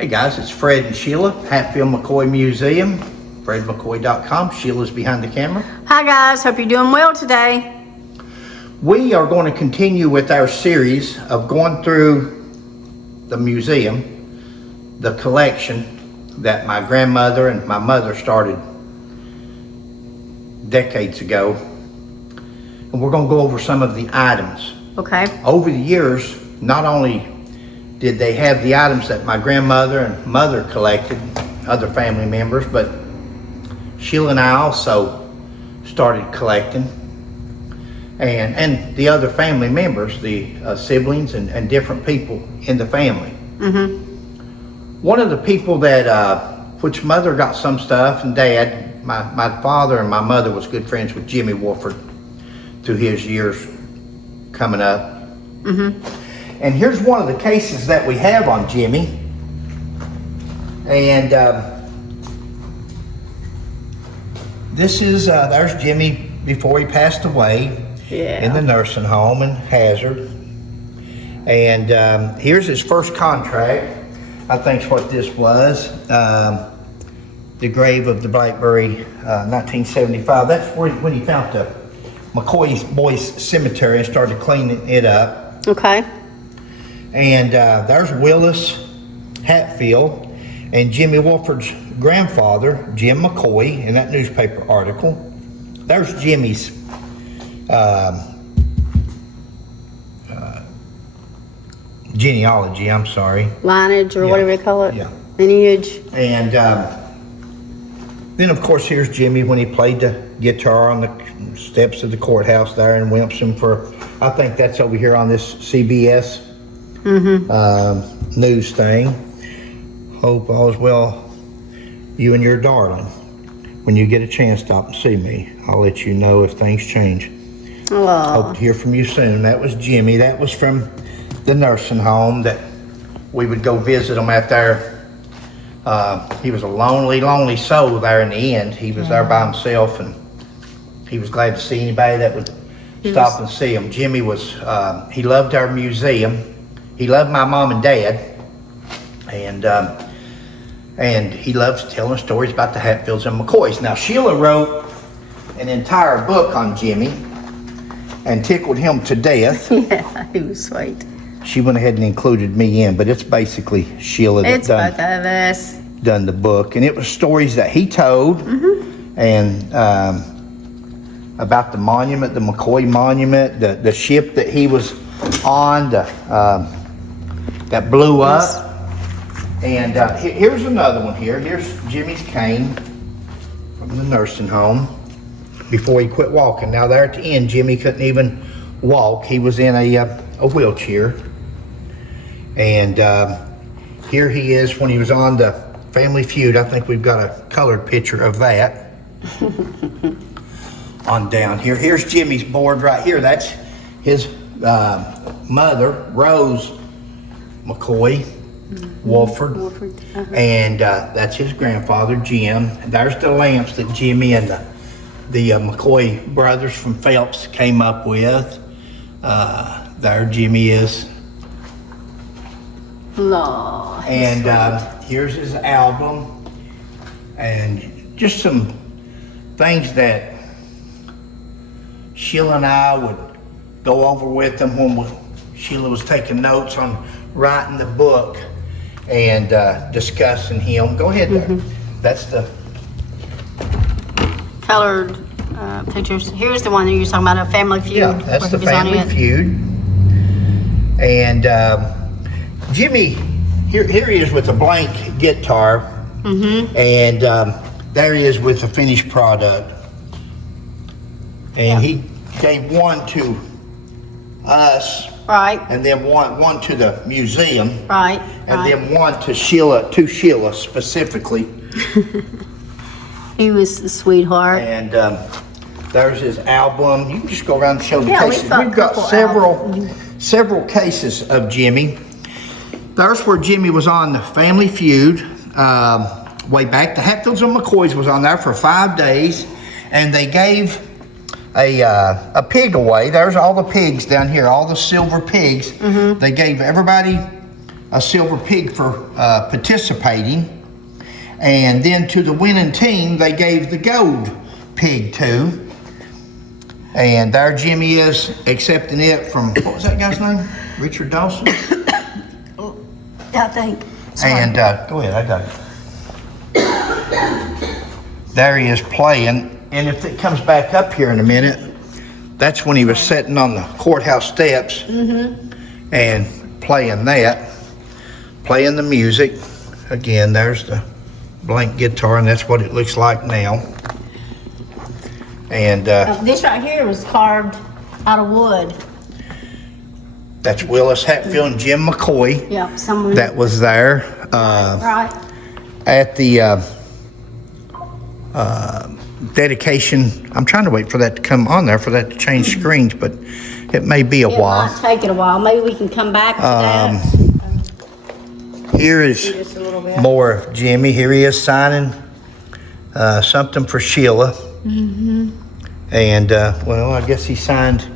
Hey guys, it's Fred and Sheila, Hatfield McCoy Museum, fredmccoy.com. Sheila's behind the camera. Hi guys, hope you're doing well today. We are going to continue with our series of going through the museum, the collection that my grandmother and my mother started decades ago. And we're going to go over some of the items. Okay. Over the years, not only did they have the items that my grandmother and mother collected, other family members, but Sheila and I also started collecting, and the other family members, the siblings and different people in the family. Mm-hmm. One of the people that, which mother got some stuff and dad, my father and my mother was good friends with Jimmy Wolford through his years coming up. Mm-hmm. And here's one of the cases that we have on Jimmy. And this is, there's Jimmy before he passed away in the nursing home in Hazard. And here's his first contract. I think's what this was. The grave of the Blackberry, 1975. That's where when he found the McCoy Boys Cemetery and started cleaning it up. Okay. And there's Willis Hatfield and Jimmy Wolford's grandfather, Jim McCoy, in that newspaper article. There's Jimmy's genealogy, I'm sorry. Lineage or whatever you call it. Yeah. Lineage. And then, of course, here's Jimmy when he played the guitar on the steps of the courthouse there in Wimpson for, I think that's over here on this CBS news thing. Hope all is well, you and your darling. When you get a chance, stop and see me. I'll let you know if things change. Hope to hear from you soon. That was Jimmy. That was from the nursing home that we would go visit him at there. He was a lonely soul there in the end. He was there by himself, and he was glad to see anybody that would stop and see him. Jimmy was, he loved our museum. He loved my mom and dad, and he loves telling stories about the Hatfields and McCoys. Now, Sheila wrote an entire book on Jimmy and tickled him to death. Yeah, he was sweet. She went ahead and included me in, but it's basically Sheila that It's both of us. done the book. And it was stories that he told, and about the monument, the McCoy Monument, the ship that he was on, that blew up. And here's another one here. Here's Jimmy's cane from the nursing home before he quit walking. Now there at the end, Jimmy couldn't even walk. He was in a wheelchair. And here he is when he was on the Family Feud. I think we've got a colored picture of that on down here. Here's Jimmy's board right here. That's his mother, Rose McCoy Wolford. And that's his grandfather, Jim. There's the lamps that Jimmy and the McCoy brothers from Phelps came up with. There Jimmy is. Lord, and here's his album, and just some things that Sheila and I would go over with them when Sheila was taking notes on writing the book and discussing him. Go ahead there. That's the colored pictures. Here's the one that you're talking about, a Family Feud. Yeah, that's the Family Feud. And Jimmy, here he is with a blank guitar, and there he is with a finished product. And he gave one to us, right? And then one to the museum, right? And then one to Sheila specifically. He was a sweetheart. And there's his album. You can just go around and show the cases. We've got several cases of Jimmy. There's where Jimmy was on the Family Feud way back. The Hatfields and McCoys was on there for 5 days, and they gave a pig away. There's all the pigs down here, all the silver pigs. They gave everybody a silver pig for participating. And then to the winning team, they gave the gold pig to. And there Jimmy is accepting it from, what was that guy's name? Richard Dawson? I think. Sorry. And go ahead, I got it. There he is playing. And if it comes back up here in a minute, that's when he was sitting on the courthouse steps and playing that, playing the music. Again, there's the blank guitar, and that's what it looks like now. And this right here was carved out of wood. That's Willis Hatfield and Jim McCoy. Yeah, someone that was there right at the dedication. I'm trying to wait for that to come on there for that to change screens, but it may be a while. It might take it a while. Maybe we can come back to that. Here is more of Jimmy. Here he is signing something for Sheila. And well, I guess he signed.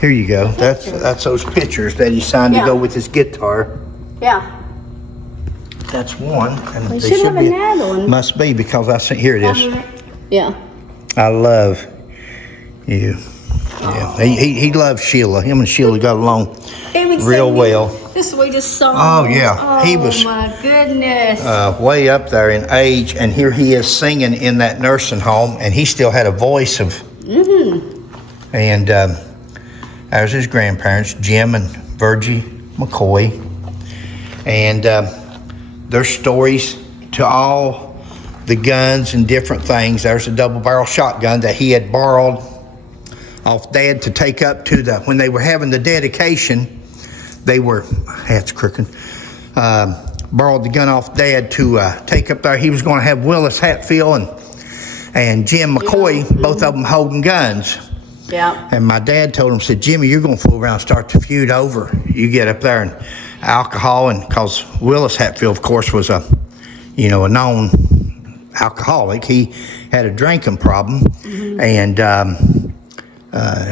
Here you go. That's those pictures that he signed to go with his guitar. Yeah. That's one. And We should have another one. Must be because I see. Here it is. Yeah. I love you. Yeah. He loves Sheila. Him and Sheila got along real well. The sweetest song. Oh yeah. He was. Oh my goodness. Way up there in age, and here he is singing in that nursing home, and he still had a voice of. And there's his grandparents, Jim and Virgie McCoy, and their stories to all the guns and different things. There's a double-barrel shotgun that he had borrowed off Dad to take up to when they were having the dedication. They were, that's crooked. Borrowed the gun off Dad to take up there. He was going to have Willis Hatfield and Jim McCoy, both of them holding guns. Yeah. And my dad told him, said, Jimmy, you're going to fool around and start the feud over. You get up there and alcohol, and because Willis Hatfield, of course, was a known alcoholic. He had a drinking problem, and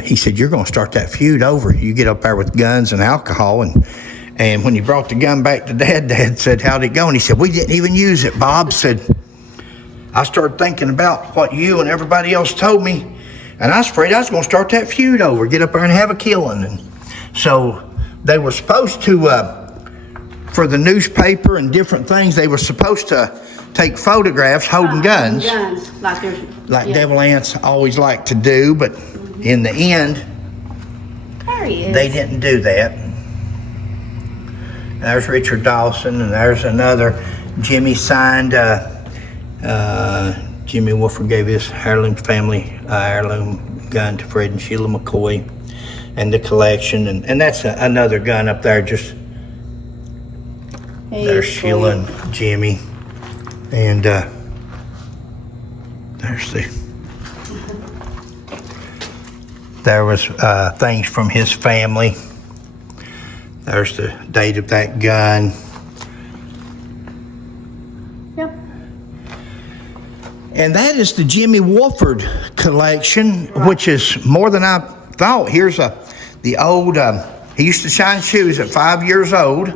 he said, you're going to start that feud over. You get up there with guns and alcohol. And when he brought the gun back to Dad said, how'd it go? And he said, we didn't even use it. Bob said, I started thinking about what you and everybody else told me, and I was afraid I was going to start that feud over, get up there and have a killing. And so they were supposed to, for the newspaper and different things, they were supposed to take photographs holding guns. Like devil ants always like to do, but in the end, they didn't do that. There's Richard Dawson, and there's another. Jimmy signed, Jimmy Wolford gave his heirloom family heirloom gun to Fred and Sheila McCoy, and the collection, and that's another gun up there. Just there's Sheila and Jimmy, and there was things from his family. There's the date of that gun. Yep. And that is the Jimmy Wolford collection, which is more than I thought. Here's the old, he used to shine shoes at 5 years old.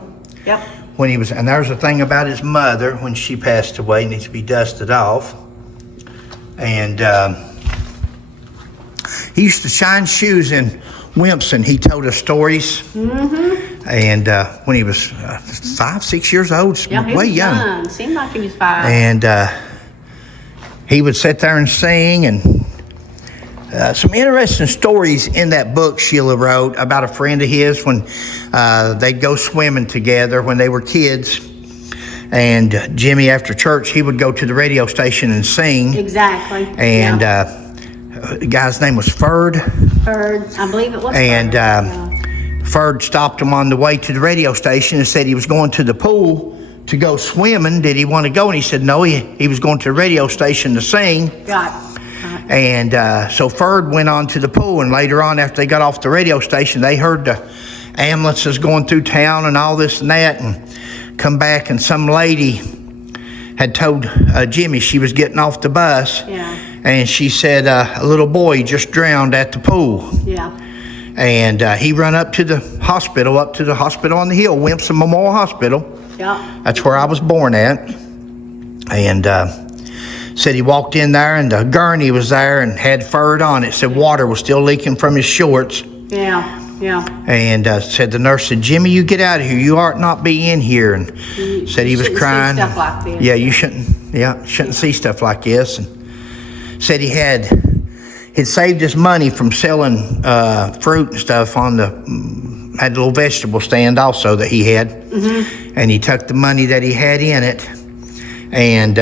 Yep. When he was, and there's a thing about his mother when she passed away, needs to be dusted off. And he used to shine shoes in Wimpson. He told us stories. And when he was 5, 6 years old, way young. Seemed like he was 5. And he would sit there and sing, and some interesting stories in that book Sheila wrote about a friend of his when they'd go swimming together when they were kids. And Jimmy, after church, he would go to the radio station and sing. Exactly. And the guy's name was Ferd. Ferd, I believe it was. And Ferd stopped him on the way to the radio station and said he was going to the pool to go swimming. Did he want to go? And he said no, he was going to the radio station to sing. Right. And so Ferd went on to the pool, and later on, after they got off the radio station, they heard the ambulances going through town and all this and that, and come back, and some lady had told Jimmy she was getting off the bus. Yeah. And she said a little boy just drowned at the pool. Yeah. And he run up to the hospital on the hill, Wimpson Memorial Hospital. Yeah. That's where I was born at. And said he walked in there and the gurney was there and had furred on it. Said water was still leaking from his shorts. Yeah. And said the nurse said, Jimmy, you get out of here. You ought not be in here. And said he was crying. See stuff like this. Yeah, you shouldn't see stuff like this. And said he'd saved his money from selling fruit and stuff had a little vegetable stand also that he had. Mm-hmm. And he took the money that he had in it and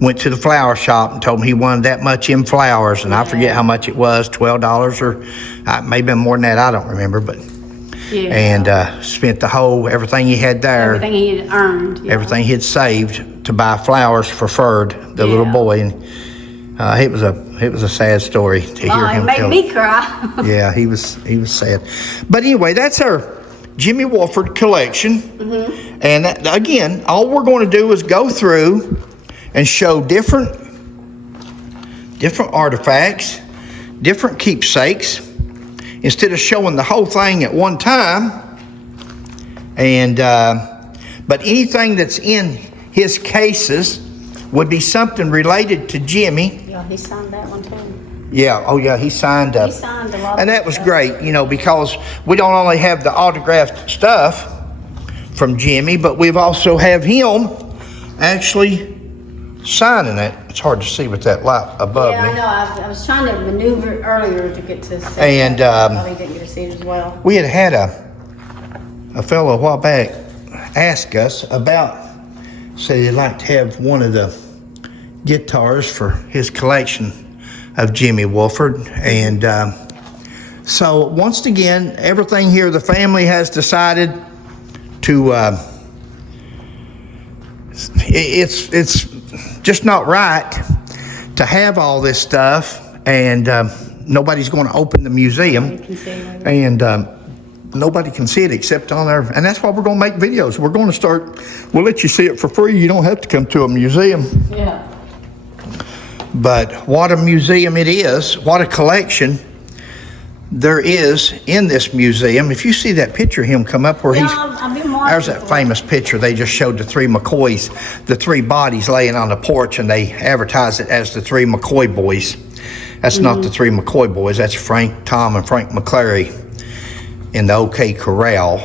went to the flower shop and told him he wanted that much in flowers. And I forget how much it was, $12 or maybe more than that. I don't remember, but and spent everything he had there. Everything he had earned. Yeah. Everything he had saved to buy flowers for Ferd, the little boy. And it was a sad story to hear him tell. It made me cry. Yeah, he was sad. But anyway, that's our Jimmy Wolford collection. Mm-hmm. And again, all we're going to do is go through and show different artifacts, different keepsakes, instead of showing the whole thing at one time. And but anything that's in his cases would be something related to Jimmy. Yeah, he signed that one too. Yeah, oh yeah, he signed up. He signed a lot. And that was great, because we don't only have the autographed stuff from Jimmy, but we've also have him actually signing it. It's hard to see with that light above me. Yeah, I know. I was trying to maneuver earlier to get to see and it. I probably didn't get to see it as well. We had a fellow a while back ask us about, said he'd like to have one of the guitars for his collection of Jimmy Wolford. And so once again, everything here, the family has decided to it's just not right to have all this stuff and nobody's going to open the museum and nobody can see it except on there. And that's why we're going to make videos. We're going to we'll let you see it for free. You don't have to come to a museum. Yeah. But what a museum it is, what a collection there is in this museum. If you see that picture of him come up where there's that famous picture they just showed the three McCoys, the three bodies laying on the porch, and they advertised it as the three McCoy boys. That's not the three McCoy boys, that's Frank, Tom, and Frank McClary in the OK Corral.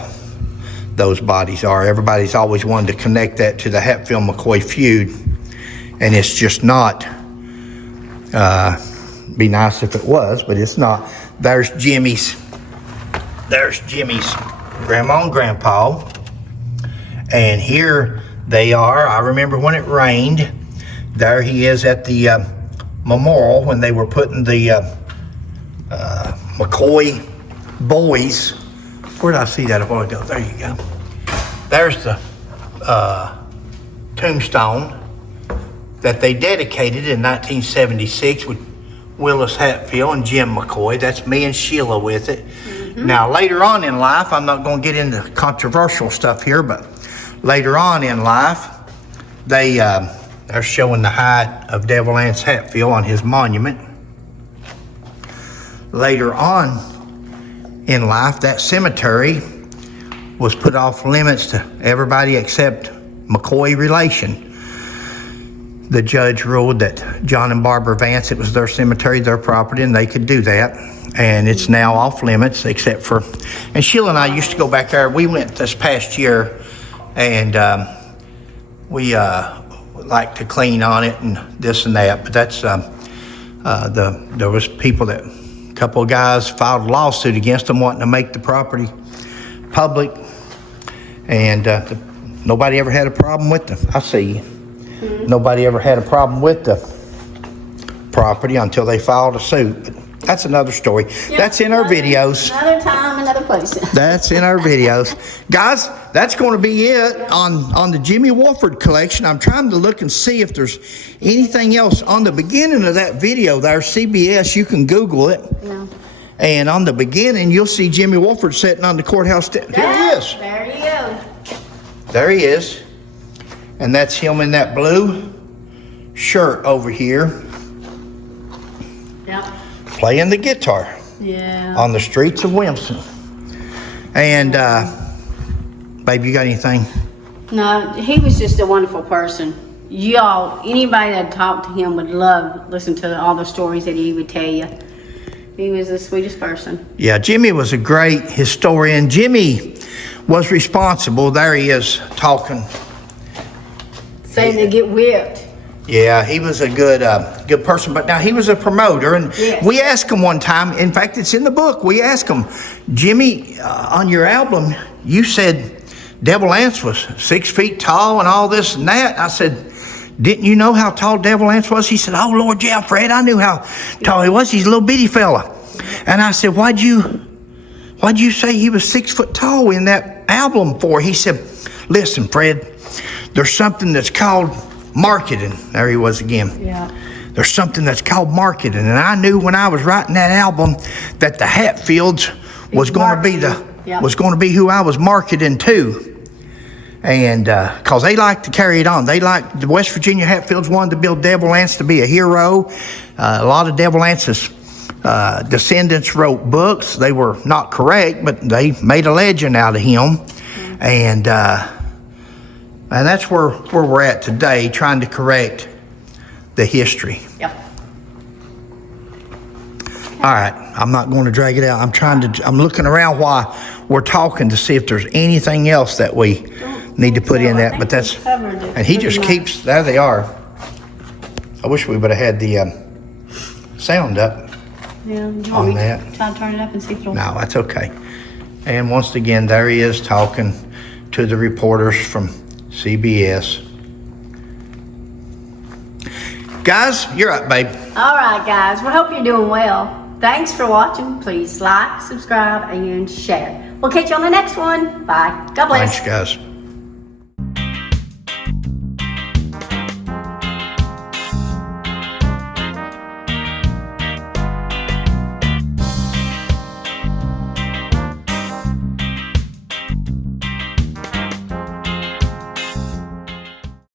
Those bodies are. Everybody's always wanted to connect that to the Hatfield and McCoy Feud, and it's just not. Be nice if it was, but it's not. There's Jimmy's grandma and grandpa, and here they are. I remember when it rained. There he is at the memorial when they were putting the McCoy boys. Where did I see that a while ago? There you go. There's the tombstone that they dedicated in 1976 with Willis Hatfield and Jim McCoy. That's me and Sheila with it. Mm-hmm. Now, later on in life, I'm not going to get into controversial stuff here, but later on in life, they're showing the height of Devil Anse Hatfield on his monument. Later on in life, that cemetery was put off limits to everybody except McCoy relation. The judge ruled that John and Barbara Vance, it was their cemetery, their property, and they could do that. And it's now off limits except for, and Sheila and I used to go back there. We went this past year and we like to clean on it and this and that. But that's, there was people that, a couple of guys filed a lawsuit against them wanting to make the property public. And nobody ever had a problem with them. I see you. Mm-hmm. Nobody ever had a problem with the property until they filed a suit. But that's another story. Yep, that's in our videos. Another time, another place. That's in our videos. Guys, that's going to be it on the Jimmy Wolford collection. I'm trying to look and see if there's anything else. On the beginning of that video there, CBS, you can Google it. No. And on the beginning, you'll see Jimmy Wolford sitting on the courthouse steps. Here he is. There you go. There he is. And that's him in that blue shirt over here. Yep. Playing the guitar. Yeah. On the streets of Wilmington. And, babe, you got anything? No, he was just a wonderful person. Y'all, anybody that talked to him would love listen to all the stories that he would tell you. He was the sweetest person. Yeah, Jimmy was a great historian. Jimmy was responsible. There he is talking. Saying they get whipped. Yeah, he was a good person. But now he was a promoter, and yes. We asked him one time. In fact, it's in the book. We asked him, Jimmy, on your album, you said Devil Anse was 6 feet tall and all this and that. I said, didn't you know how tall Devil Anse was? He said, oh, Lord, yeah, Fred, I knew how tall he was. He's a little bitty fella. And I said, why'd you say he was 6 foot tall in that album for? He said, listen, Fred, there's something that's called marketing. There he was again. Yeah. There's something that's called marketing. And I knew when I was writing that album that the Hatfields was going to be who I was marketing to. And because they like to carry it on. They like, the West Virginia Hatfields wanted to build Devil Anse to be a hero. A lot of Devil Anse's descendants wrote books. They were not correct, but they made a legend out of him. Mm-hmm. And that's where we're at today, trying to correct the history. Yep. All right, I'm not going to drag it out. I'm looking around while we're talking to see if there's anything else that we need to put in that, but that's, and he just keeps, there they are. I wish we would have had the sound up on that. Try to turn it up and see if it'll. No, that's okay. And once again, there he is talking to the reporters from CBS. Guys, you're up, babe. All right, guys. We hope you're doing well. Thanks for watching. Please like, subscribe, and share. We'll catch you on the next one. Bye. God bless. Thanks, guys.